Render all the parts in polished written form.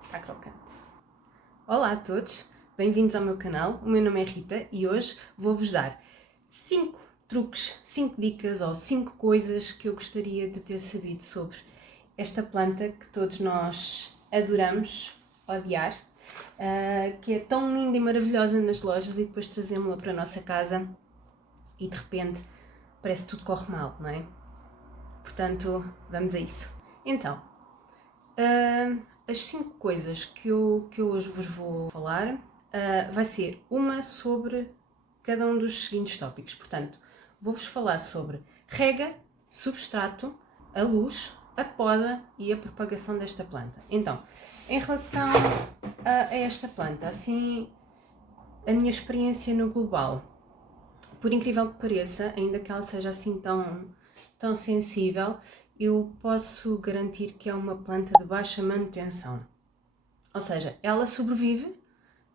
Está crocante. Olá a todos, bem-vindos ao meu canal. O meu nome é Rita e hoje vou-vos dar 5 truques, 5 dicas ou 5 coisas que eu gostaria de ter sabido sobre esta planta que todos nós adoramos odiar, que é tão linda e maravilhosa nas lojas e depois trazemos-la para a nossa casa e de repente parece que tudo corre mal, não é? Portanto, vamos a isso. Então, as 5 coisas que eu hoje vos vou falar vai ser uma sobre cada um dos seguintes tópicos. Portanto, vou-vos falar sobre rega, substrato, a luz, a poda e a propagação desta planta. Então, em relação a esta planta, assim, a minha experiência no global, por incrível que pareça, ainda que ela seja assim tão sensível, eu posso garantir que é uma planta de baixa manutenção. Ou seja, ela sobrevive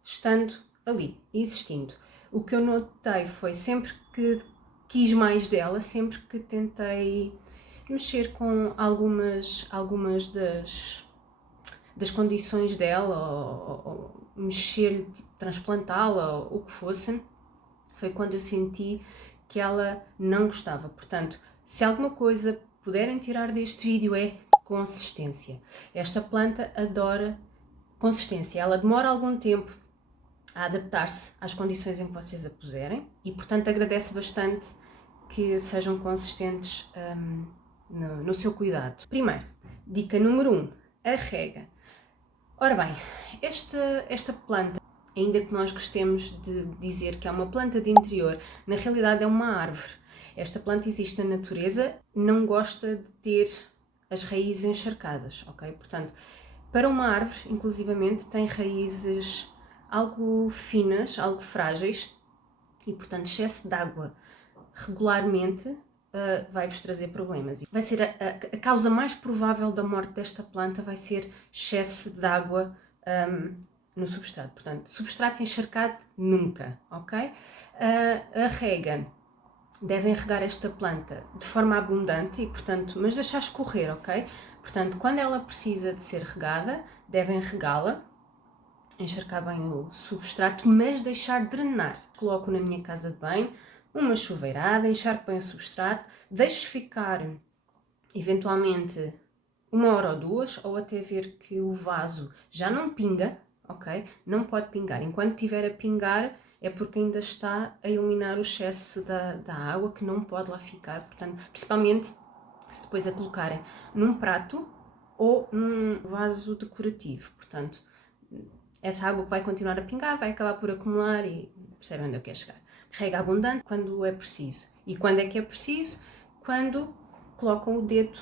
estando ali, existindo. O que eu notei foi sempre que quis mais dela, sempre que tentei mexer com algumas das condições dela, ou mexer, tipo, transplantá-la, ou o que fosse, foi quando eu senti que ela não gostava. Portanto, se alguma coisa puderem tirar deste vídeo é consistência. Esta planta adora consistência. Ela demora algum tempo a adaptar-se às condições em que vocês a puserem e, portanto, agradece bastante que sejam consistentes no seu cuidado. Primeiro, dica número 1, a rega. Ora bem, esta planta, ainda que nós gostemos de dizer que é uma planta de interior, na realidade é uma árvore. Esta planta existe na natureza, não gosta de ter as raízes encharcadas, ok? Portanto, para uma árvore, inclusivamente, tem raízes algo finas, algo frágeis e, portanto, excesso de água regularmente vai-vos trazer problemas. Vai ser a causa mais provável da morte desta planta vai ser excesso de água no substrato. Portanto, substrato encharcado nunca, ok? A rega, devem regar esta planta de forma abundante e, portanto, mas deixar escorrer, ok? Portanto, quando ela precisa de ser regada, devem regá-la, encharcar bem o substrato, mas deixar drenar. Coloco na minha casa de banho uma chuveirada, encharco bem o substrato, deixo ficar eventualmente 1 hora ou 2, ou até ver que o vaso já não pinga, ok? Não pode pingar. Enquanto estiver a pingar é porque ainda está a eliminar o excesso da água que não pode lá ficar. Portanto, principalmente se depois a colocarem num prato ou num vaso decorativo. Portanto, essa água que vai continuar a pingar vai acabar por acumular e percebem onde eu quero chegar. Rega abundante quando é preciso. E quando é que é preciso? Quando colocam o dedo,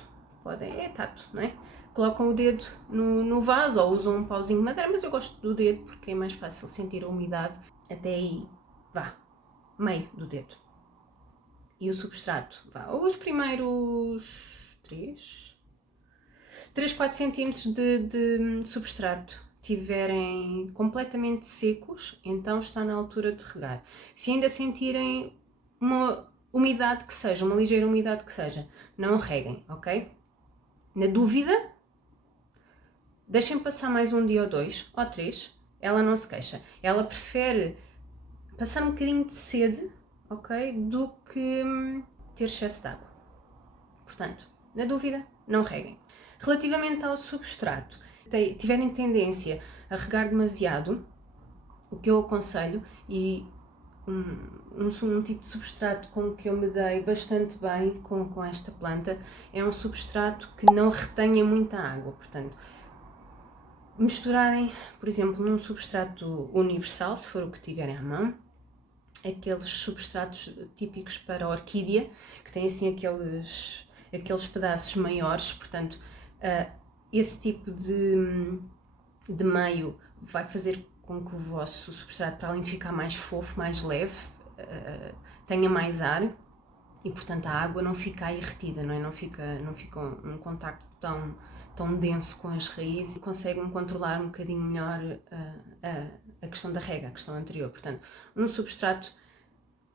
é tato, não é? Colocam o dedo no vaso ou usam um pauzinho de madeira, mas eu gosto do dedo porque é mais fácil sentir a umidade. Até aí, meio do dedo. E o substrato, os primeiros 4 centímetros de substrato estiverem completamente secos, então está na altura de regar. Se ainda sentirem uma umidade que seja, uma ligeira umidade que seja, não reguem, ok? Na dúvida, deixem passar mais 1 dia ou 2 ou 3, ela não se queixa. Ela prefere passar um bocadinho de sede, ok? Do que ter excesso de água. Portanto, na dúvida, não reguem. Relativamente ao substrato, tiverem tendência a regar demasiado, o que eu aconselho, e um tipo de substrato com que eu me dei bastante bem com esta planta, é um substrato que não retenha muita água. Portanto, misturarem, por exemplo, num substrato universal, se for o que tiverem à mão, aqueles substratos típicos para a orquídea, que têm assim aqueles pedaços maiores, portanto, esse tipo de meio vai fazer com que o vosso substrato, para além de ficar mais fofo, mais leve, tenha mais ar e, portanto, a água não fica aí retida, não é? Não fica um contacto tão denso com as raízes e conseguem controlar um bocadinho melhor a questão da rega, a questão anterior. Portanto, um substrato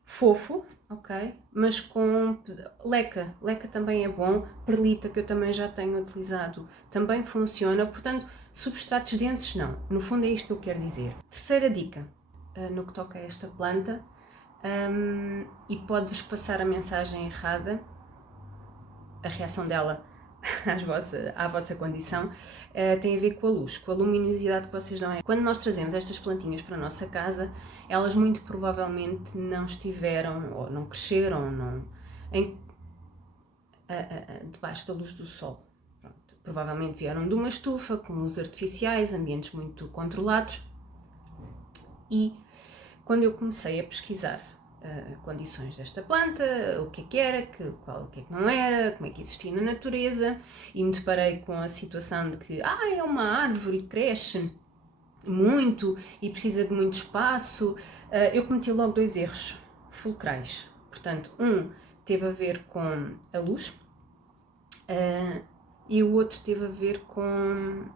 fofo, ok? Mas com leca. Leca também é bom. Perlita, que eu também já tenho utilizado, também funciona. Portanto, substratos densos não. No fundo é isto que eu quero dizer. Terceira dica, no que toca a esta planta, e pode-vos passar a mensagem errada, a reação dela à vossa condição, tem a ver com a luz, com a luminosidade que vocês dão. Quando nós trazemos estas plantinhas para a nossa casa, elas muito provavelmente não estiveram, ou não cresceram, debaixo da luz do sol. Pronto. Provavelmente vieram de uma estufa, com luzes artificiais, ambientes muito controlados. E quando eu comecei a pesquisar condições desta planta, o que era, o que é que não era, como é que existia na natureza, e me deparei com a situação de que é uma árvore e cresce muito e precisa de muito espaço. Eu cometi logo 2 erros fulcrais. Portanto, um teve a ver com a luz e o outro teve a ver com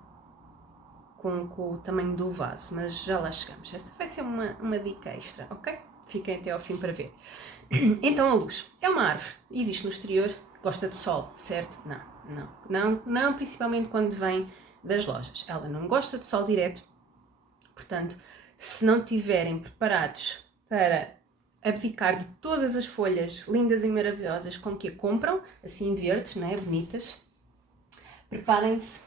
o tamanho do vaso, mas já lá chegamos. Esta vai ser uma dica extra, ok? Fiquem até ao fim para ver. Então, a luz é uma árvore, existe no exterior, gosta de sol, certo? Não, principalmente quando vem das lojas. Ela não gosta de sol direto, portanto, se não estiverem preparados para abdicar de todas as folhas lindas e maravilhosas com que a compram, assim verdes, não é? Bonitas, preparem-se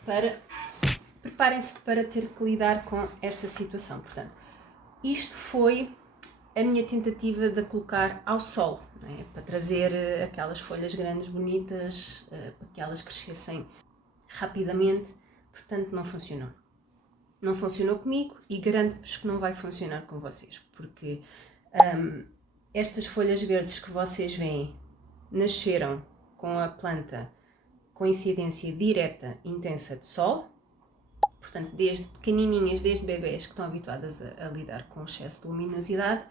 para ter que lidar com esta situação. Portanto, isto foi a minha tentativa de a colocar ao sol, né? Para trazer aquelas folhas grandes, bonitas, para que elas crescessem rapidamente. Portanto, não funcionou. Não funcionou comigo e garanto-vos que não vai funcionar com vocês, porque estas folhas verdes que vocês veem nasceram com a planta com incidência direta intensa de sol. Portanto, desde pequenininhas, desde bebés que estão habituadas a lidar com excesso de luminosidade,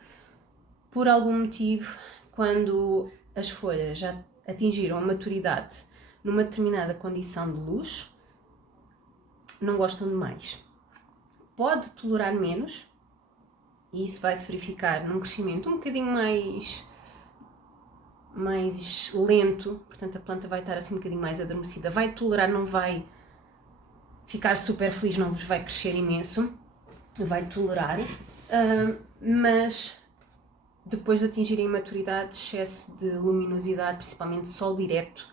por algum motivo, quando as folhas já atingiram a maturidade numa determinada condição de luz, não gostam de mais. Pode tolerar menos, e isso vai se verificar num crescimento um bocadinho mais lento, portanto a planta vai estar assim um bocadinho mais adormecida, vai tolerar, não vai ficar super feliz, não vos vai crescer imenso, vai tolerar, mas depois de atingirem a maturidade, excesso de luminosidade, principalmente sol direto,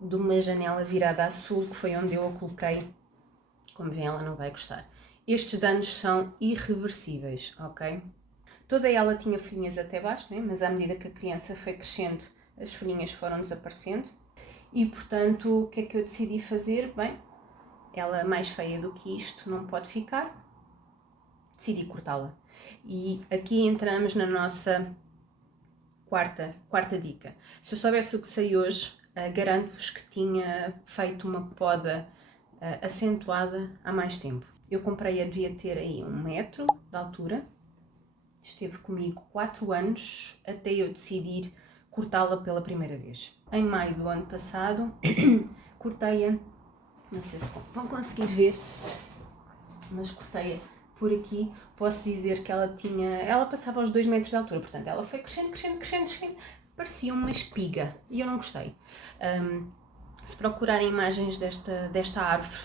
de uma janela virada a sul, que foi onde eu a coloquei, como veem, ela não vai gostar. Estes danos são irreversíveis, ok? Toda ela tinha folhinhas até baixo, né? Mas à medida que a criança foi crescendo, as folhinhas foram desaparecendo. E, portanto, o que é que eu decidi fazer? Bem, ela mais feia do que isto não pode ficar. Decidi cortá-la. E aqui entramos na nossa quarta dica. Se eu soubesse o que sei hoje, garanto-vos que tinha feito uma poda acentuada há mais tempo. Eu comprei-a, devia ter aí 1 metro de altura. Esteve comigo 4 anos até eu decidir cortá-la pela primeira vez. Em maio do ano passado, cortei-a, não sei se vão conseguir ver, mas cortei-a por aqui. Posso dizer que ela passava aos 2 metros de altura, portanto ela foi crescendo, parecia uma espiga e eu não gostei. Se procurarem imagens desta árvore,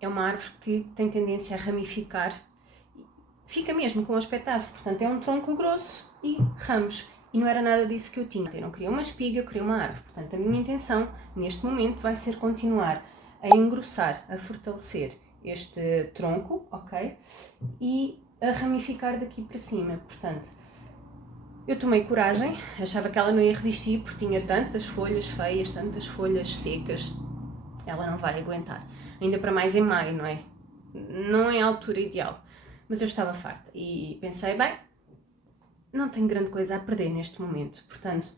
é uma árvore que tem tendência a ramificar, fica mesmo com o aspecto de árvore, portanto é um tronco grosso e ramos. E não era nada disso que eu tinha. Eu não queria uma espiga, eu queria uma árvore. Portanto, a minha intenção, neste momento, vai ser continuar a engrossar, a fortalecer este tronco, ok? E a ramificar daqui para cima. Portanto, eu tomei coragem, achava que ela não ia resistir porque tinha tantas folhas feias, tantas folhas secas. Ela não vai aguentar. Ainda para mais em maio, não é? Não é a altura ideal. Mas eu estava farta e pensei, bem, não tenho grande coisa a perder neste momento. Portanto,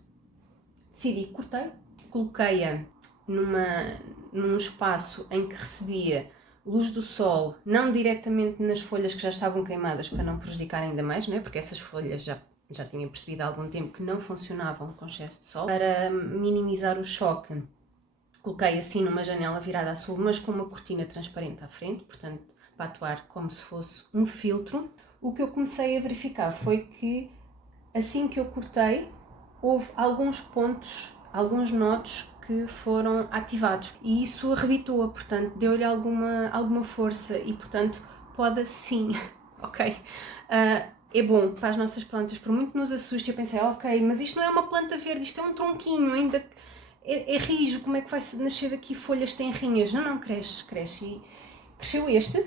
decidi, cortei, coloquei-a num espaço em que recebia luz do sol, não diretamente nas folhas que já estavam queimadas para não prejudicar ainda mais, não é? Porque essas folhas já tinha percebido há algum tempo que não funcionavam com excesso de sol. Para minimizar o choque, coloquei assim numa janela virada a sul, mas com uma cortina transparente à frente, portanto, para atuar como se fosse um filtro. O que eu comecei a verificar foi que assim que eu cortei, houve alguns pontos, alguns nodos que foram ativados e isso arrebitou-a, portanto deu-lhe alguma força e portanto pode sim, ok? É bom para as nossas plantas, por muito que nos assuste, eu pensei, ok, mas isto não é uma planta verde, isto é um tronquinho, ainda é rijo, como é que vai nascer daqui folhas tenrinhas? Não, cresce. E cresceu este,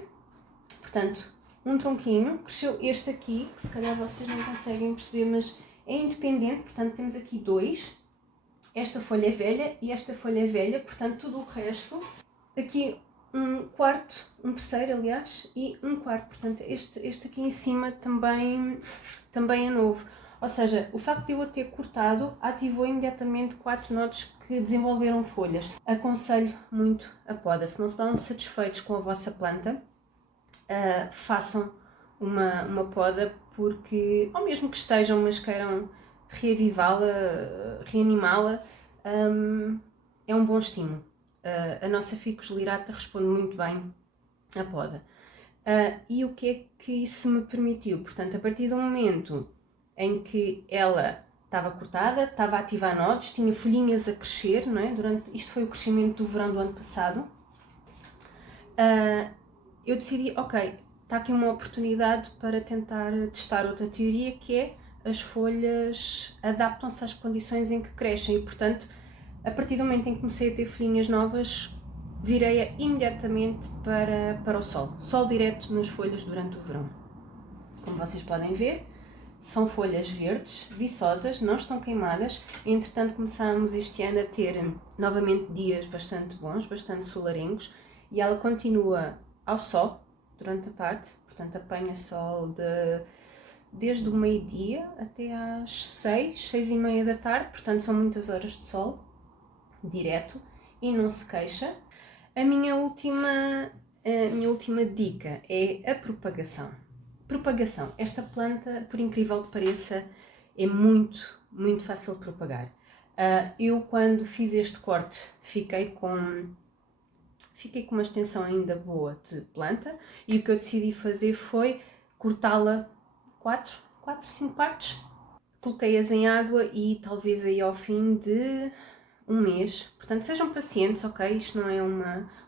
portanto, um tronquinho, cresceu este aqui, que se calhar vocês não conseguem perceber, mas é independente, portanto temos aqui dois, esta folha é velha e esta folha é velha, portanto tudo o resto, aqui um quarto, um terceiro aliás, e um quarto, portanto este aqui em cima também é novo. Ou seja, o facto de eu a ter cortado ativou imediatamente 4 nodos que desenvolveram folhas. Aconselho muito a poda. Se não estão satisfeitos com a vossa planta, façam uma poda, porque, ou mesmo que estejam, mas queiram reavivá-la, reanimá-la, é um bom estímulo. A nossa ficus lirata responde muito bem à poda. E o que é que isso me permitiu? Portanto, a partir do momento em que ela estava cortada, estava a ativar nodos, tinha folhinhas a crescer, não é? Isto foi o crescimento do verão do ano passado, eu decidi, ok, está aqui uma oportunidade para tentar testar outra teoria, que é as folhas adaptam-se às condições em que crescem e, portanto, a partir do momento em que comecei a ter folhinhas novas, virei-a imediatamente para o sol. Sol direto nas folhas durante o verão. Como vocês podem ver, são folhas verdes, viçosas, não estão queimadas. Entretanto, começámos este ano a ter novamente dias bastante bons, bastante solarengos, e ela continua ao sol durante a tarde, portanto apanha sol desde o meio-dia até às 6h30 da tarde, portanto são muitas horas de sol direto e não se queixa. A minha última dica é a propagação. Esta planta, por incrível que pareça, é muito, muito fácil de propagar. Eu, quando fiz este corte, fiquei com uma extensão ainda boa de planta e o que eu decidi fazer foi cortá-la 5 partes. Coloquei-as em água e talvez aí ao fim de um mês. Portanto, sejam pacientes, ok? Isto não é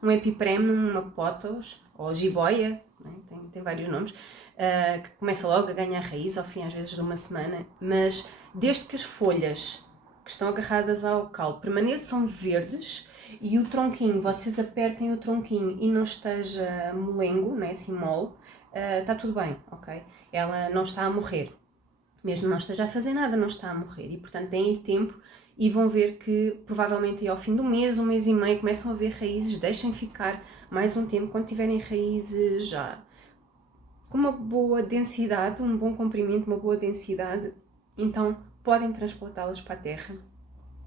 um epipremnum, uma pothos ou jiboia, né? Tem vários nomes, que começa logo a ganhar raiz ao fim, às vezes, de uma semana. Mas desde que as folhas que estão agarradas ao caule permaneçam verdes e o tronquinho, vocês apertem o tronquinho e não esteja molengo, né? Assim mole, está tudo bem, ok? Ela não está a morrer. Mesmo não esteja a fazer nada, não está a morrer. E, portanto, deem-lhe tempo e vão ver que, provavelmente, ao fim do mês, um mês e meio, começam a ver raízes. Deixem ficar mais um tempo. Quando tiverem raízes já com uma boa densidade, um bom comprimento, uma boa densidade, então podem transplantá-las para a terra.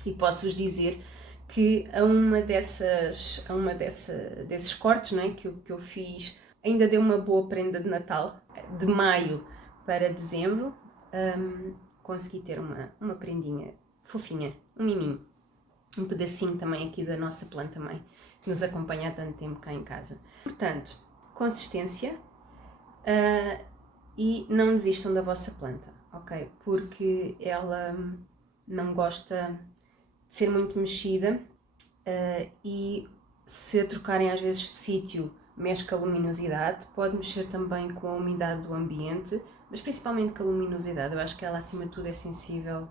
E posso-vos dizer que a uma desses cortes, não é, que eu fiz, ainda deu uma boa prenda de Natal, de maio para dezembro. Consegui ter uma prendinha fofinha, um miminho, um pedacinho também aqui da nossa planta mãe, que nos acompanha há tanto tempo cá em casa. Portanto, consistência, e não desistam da vossa planta, ok? Porque ela não gosta de ser muito mexida, e se a trocarem às vezes de sítio, mexe com a luminosidade, pode mexer também com a umidade do ambiente, mas principalmente com a luminosidade. Eu acho que ela, acima de tudo, é sensível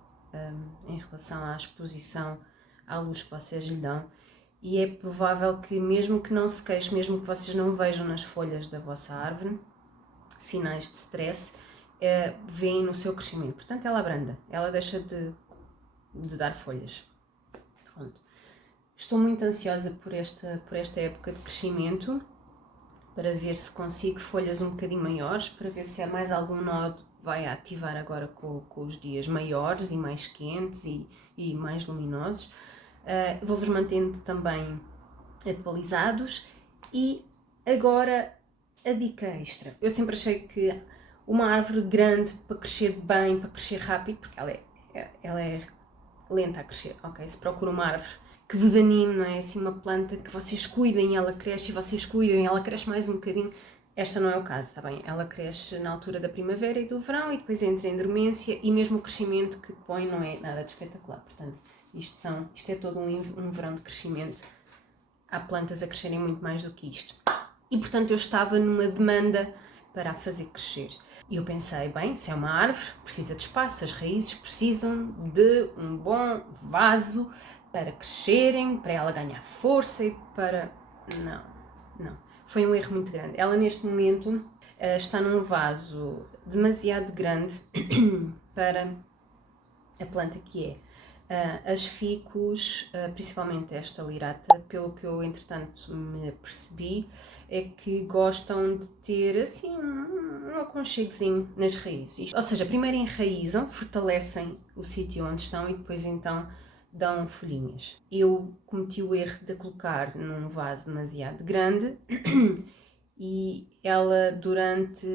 em relação à exposição à luz que vocês lhe dão, e é provável que, mesmo que não se queixe, mesmo que vocês não vejam nas folhas da vossa árvore sinais de stress, veem no seu crescimento. Portanto, ela abranda, ela deixa de dar folhas. Pronto. Estou muito ansiosa por esta época de crescimento, para ver se consigo folhas um bocadinho maiores, para ver se há mais algum nó vai ativar agora com os dias maiores e mais quentes e mais luminosos. Vou-vos mantendo também atualizados. E agora a dica extra. Eu sempre achei que uma árvore grande, para crescer bem, para crescer rápido, porque ela é lenta a crescer, ok? Se procura uma árvore que vos anime, não é? Assim, uma planta que vocês cuidem e ela cresce, e vocês cuidem e ela cresce mais um bocadinho, Esta não é o caso, está bem? Ela cresce na altura da primavera e do verão e depois entra em dormência e mesmo o crescimento que põe não é nada de espetacular. Portanto, isto é todo um verão de crescimento. Há plantas a crescerem muito mais do que isto. E, portanto, eu estava numa demanda para a fazer crescer. E eu pensei, bem, se é uma árvore, precisa de espaço, as raízes precisam de um bom vaso para crescerem, para ela ganhar força e para... Não. Foi um erro muito grande. Ela, neste momento, está num vaso demasiado grande para a planta que é. As ficus, principalmente esta lirata, pelo que eu entretanto me percebi, é que gostam de ter assim um aconchegozinho nas raízes. Ou seja, primeiro enraizam, fortalecem o sítio onde estão e depois então dão folhinhas. Eu cometi o erro de a colocar num vaso demasiado grande e ela durante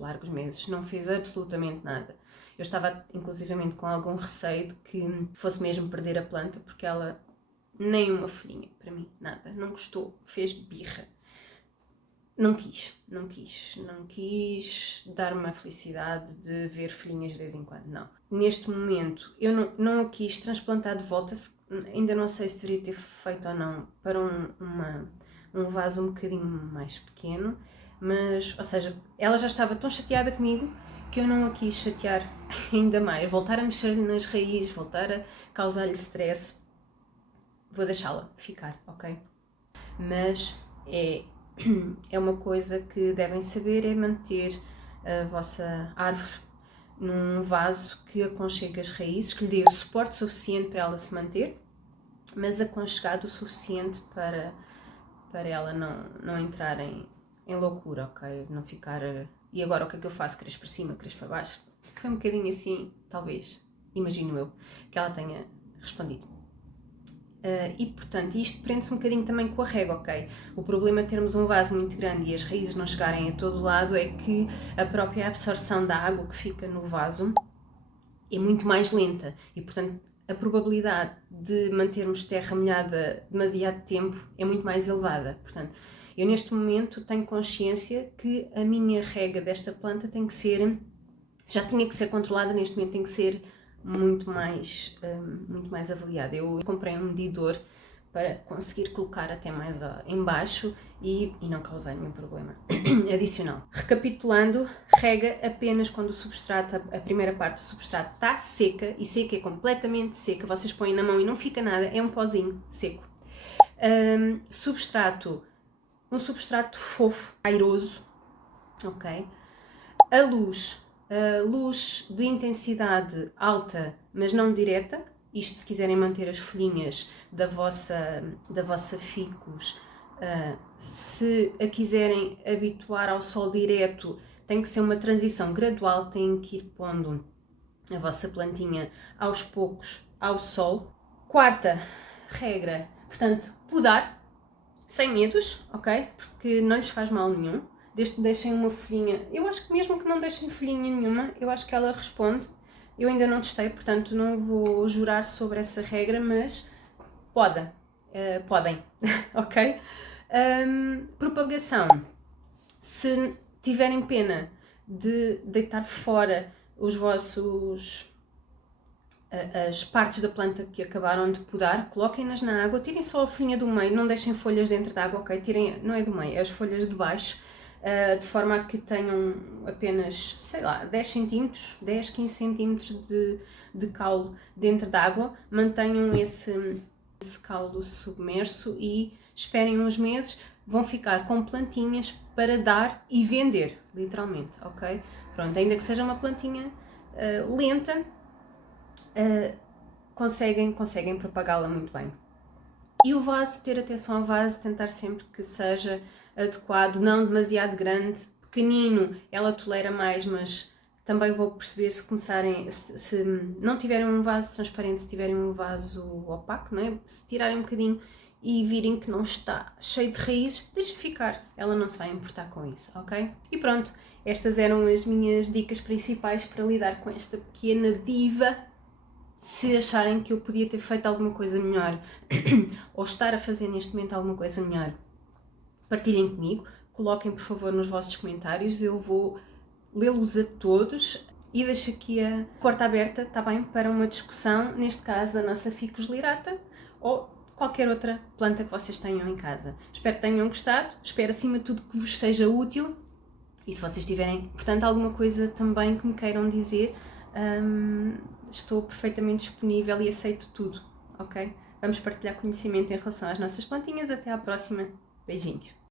largos meses não fez absolutamente nada. Eu estava inclusivamente com algum receio de que fosse mesmo perder a planta, porque ela nem uma folhinha, para mim, nada, não gostou, fez birra. Não quis dar uma felicidade de ver folhinhas de vez em quando, não. Neste momento, eu não a quis transplantar de volta, ainda não sei se deveria ter feito ou não, para um vaso um bocadinho mais pequeno, mas, ou seja, ela já estava tão chateada comigo que eu não a quis chatear ainda mais, voltar a mexer nas raízes, voltar a causar-lhe stress. Vou deixá-la ficar, ok? Mas é uma coisa que devem saber, é manter a vossa árvore num vaso que aconchegue as raízes, que lhe dê o suporte suficiente para ela se manter, mas aconchegado o suficiente para ela não entrar em loucura, ok? Não ficar... E agora o que é que eu faço? Cresço para cima, cresço para baixo? Foi um bocadinho assim, talvez, imagino eu, que ela tenha respondido. E portanto, isto prende-se um bocadinho também com a rega, ok? O problema de termos um vaso muito grande e as raízes não chegarem a todo lado é que a própria absorção da água que fica no vaso é muito mais lenta e portanto a probabilidade de mantermos terra molhada demasiado tempo é muito mais elevada. Portanto, eu neste momento tenho consciência que a minha rega desta planta tem que ser, já tinha que ser controlada, neste momento tem que ser muito mais avaliada. Eu comprei um medidor para conseguir colocar até mais em baixo e não causar nenhum problema adicional. Recapitulando, rega apenas quando o substrato, a primeira parte do substrato está seca, e seca é completamente seca, vocês põem na mão e não fica nada, é um pozinho seco. Um substrato fofo, airoso, ok? A luz de intensidade alta, mas não direta, isto se quiserem manter as folhinhas da vossa ficus, se a quiserem habituar ao sol direto, tem que ser uma transição gradual, tem que ir pondo a vossa plantinha aos poucos ao sol. Quarta regra, portanto, podar, sem medos, ok? Porque não lhes faz mal nenhum. Desde que deixem uma folhinha, eu acho que mesmo que não deixem folhinha nenhuma, eu acho que ela responde. Eu ainda não testei, portanto não vou jurar sobre essa regra, mas podem, ok? Propagação, se tiverem pena de deitar fora as partes da planta que acabaram de podar, coloquem-nas na água, tirem só a folhinha do meio, não deixem folhas dentro da água, ok? Tirem, não é do meio, é as folhas de baixo, de forma a que tenham apenas, sei lá, 10 cm, 10, 15 cm de caule dentro da água, mantenham esse caule submerso e esperem uns meses, vão ficar com plantinhas para dar e vender, literalmente, ok? Pronto, ainda que seja uma plantinha lenta, conseguem propagá-la muito bem. E o vaso, ter atenção ao vaso, tentar sempre que seja adequado, não demasiado grande, pequenino, ela tolera mais, mas também vou perceber se começarem, se não tiverem um vaso transparente, se tiverem um vaso opaco, não é? Se tirarem um bocadinho e virem que não está cheio de raízes, deixa ficar, ela não se vai importar com isso, ok? E pronto, estas eram as minhas dicas principais para lidar com esta pequena diva. Se acharem que eu podia ter feito alguma coisa melhor ou estar a fazer neste momento alguma coisa melhor, partilhem comigo, coloquem por favor nos vossos comentários, eu vou lê-los a todos e deixo aqui a porta aberta, está bem, para uma discussão, neste caso da nossa Ficus lirata ou qualquer outra planta que vocês tenham em casa. Espero que tenham gostado, espero acima de tudo que vos seja útil e se vocês tiverem, portanto, alguma coisa também que me queiram dizer, estou perfeitamente disponível e aceito tudo, ok? Vamos partilhar conhecimento em relação às nossas plantinhas. Até à próxima. Beijinhos!